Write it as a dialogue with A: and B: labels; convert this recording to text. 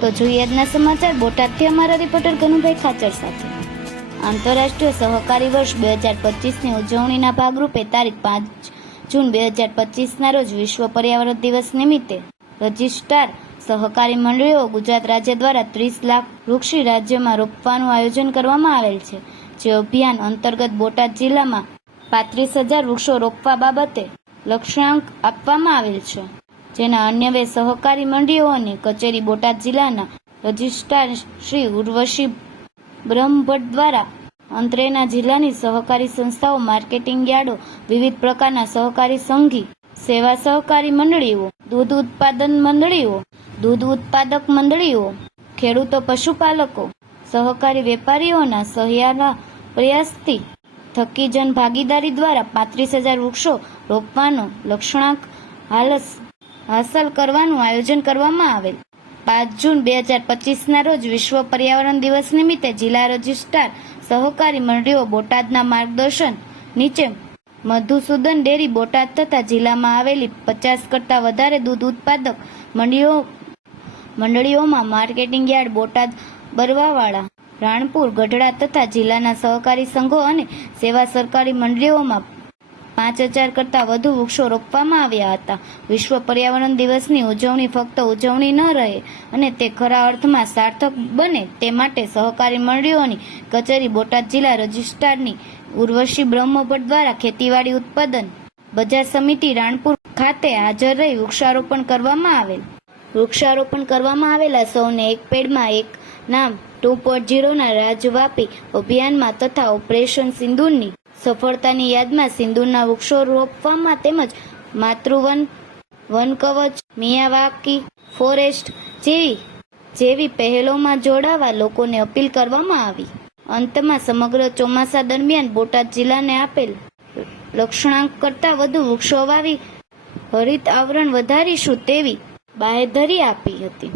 A: તો જોઈએ આજના સમાચાર. બોટાદથી અમારા રિપોર્ટર કનુભાઈ ખાચર સાથે. આંતરરાષ્ટ્રીય સહકારી વર્ષ બે હજાર પચીસની ઉજવણીના ભાગરૂપે તારીખ પાંચ જૂન બે હજાર પચીસના રોજ વિશ્વ પર્યાવરણ દિવસ નિમિત્તે રજિસ્ટ્રાર સહકારી મંડળીઓ ગુજરાત રાજ્ય દ્વારા ત્રીસ લાખ વૃક્ષી રાજ્યમાં રોપવાનું આયોજન કરવામાં આવેલ છે. જે અભિયાન અંતર્ગત બોટાદ જિલ્લામાં પાંત્રીસ હજાર વૃક્ષો રોપવા બાબતે લક્ષ્યાંક આપવામાં આવેલ છે. જેના અન્ય બે સહકારી મંડળીઓની કચેરી બોટાદ જિલ્લાના રજિસ્ટ્રાર શ્રી ઉર્વશી બ્રહ્મભટ્ટ દ્વારા અંતરેના જિલ્લાની સહકારી સંસ્થાઓ, માર્કેટિંગ યાર્ડો, વિવિધ પ્રકારના સહકારી સંઘી, સેવા સહકારી મંડળીઓ, દૂધ ઉત્પાદન મંડળીઓ, દૂધ ઉત્પાદક મંડળીઓ, ખેડૂતો, પશુપાલકો, સહકારી વેપારીઓના સહિયારા પ્રયાસથી થકી જન ભાગીદારી દ્વારા પાંત્રીસ હજાર વૃક્ષો રોપવાનો લક્ષ્યાંક હાલસ હાંસલ કરવાનું આયોજન કરવામાં આવેલ. પાંચ જૂન બે હજાર પચીસના રોજ વિશ્વ પર્યાવરણ દિવસ નિમિત્તે જિલ્લા રજિસ્ટ્રાર સહકારી મંડળીઓ બોટાદના માર્ગદર્શન નીચે મધુસૂદન ડેરી બોટાદ તથા જિલ્લામાં આવેલી પચાસ કરતાં વધારે દૂધ ઉત્પાદક મંડળીઓ મંડળીઓમાં માર્કેટિંગ યાર્ડ બોટાદ બરવાવાળા રાણપુર, ગઢડા તથા જિલ્લાના સહકારી સંઘો અને સેવા સરકારી મંડળીઓમાં પાંચ હજાર કરતાં વધુ વૃક્ષો રોપવામાં આવ્યા હતા. વિશ્વ પર્યાવરણ દિવસની ઉજવણી ફક્ત ઉજવણી ન રહે, અને તે ખરા અર્થમાં સાર્થક બને તે માટે સહકારી મંડળીઓની કચેરી બોટાદ જિલ્લા રજિસ્ટ્રારની ઉર્વશી બ્રહ્મભટ્ટ દ્વારા ખેતીવાડી ઉત્પાદન બજાર સમિતિ રાણપુર ખાતે હાજર રહી વૃક્ષારોપણ કરવામાં આવેલ. વૃક્ષારોપણ કરવામાં આવેલા સૌને એક પેડમાં એક નામ ટુ પોઈન્ટ ઝીરોના રાજવાપી અભિયાનમાં તથા ઓપરેશન સિંદૂરની સફળતાની યાદમાં સિંદૂરના વૃક્ષો રોપવામાં તેમજ માતૃવન, વન કવચ, મિયાવાકી ફોરેસ્ટ જેવી જેવી પહેલોમાં જોડાવા લોકોને અપીલ કરવામાં આવી. અંતમાં સમગ્ર ચોમાસા દરમિયાન બોટાદ જિલ્લાને આપેલ લક્ષણાંક કરતાં વધુ વૃક્ષો વાવી, હરિત આવરણ વધારીશું તેવી બાહેધરી આપી હતી.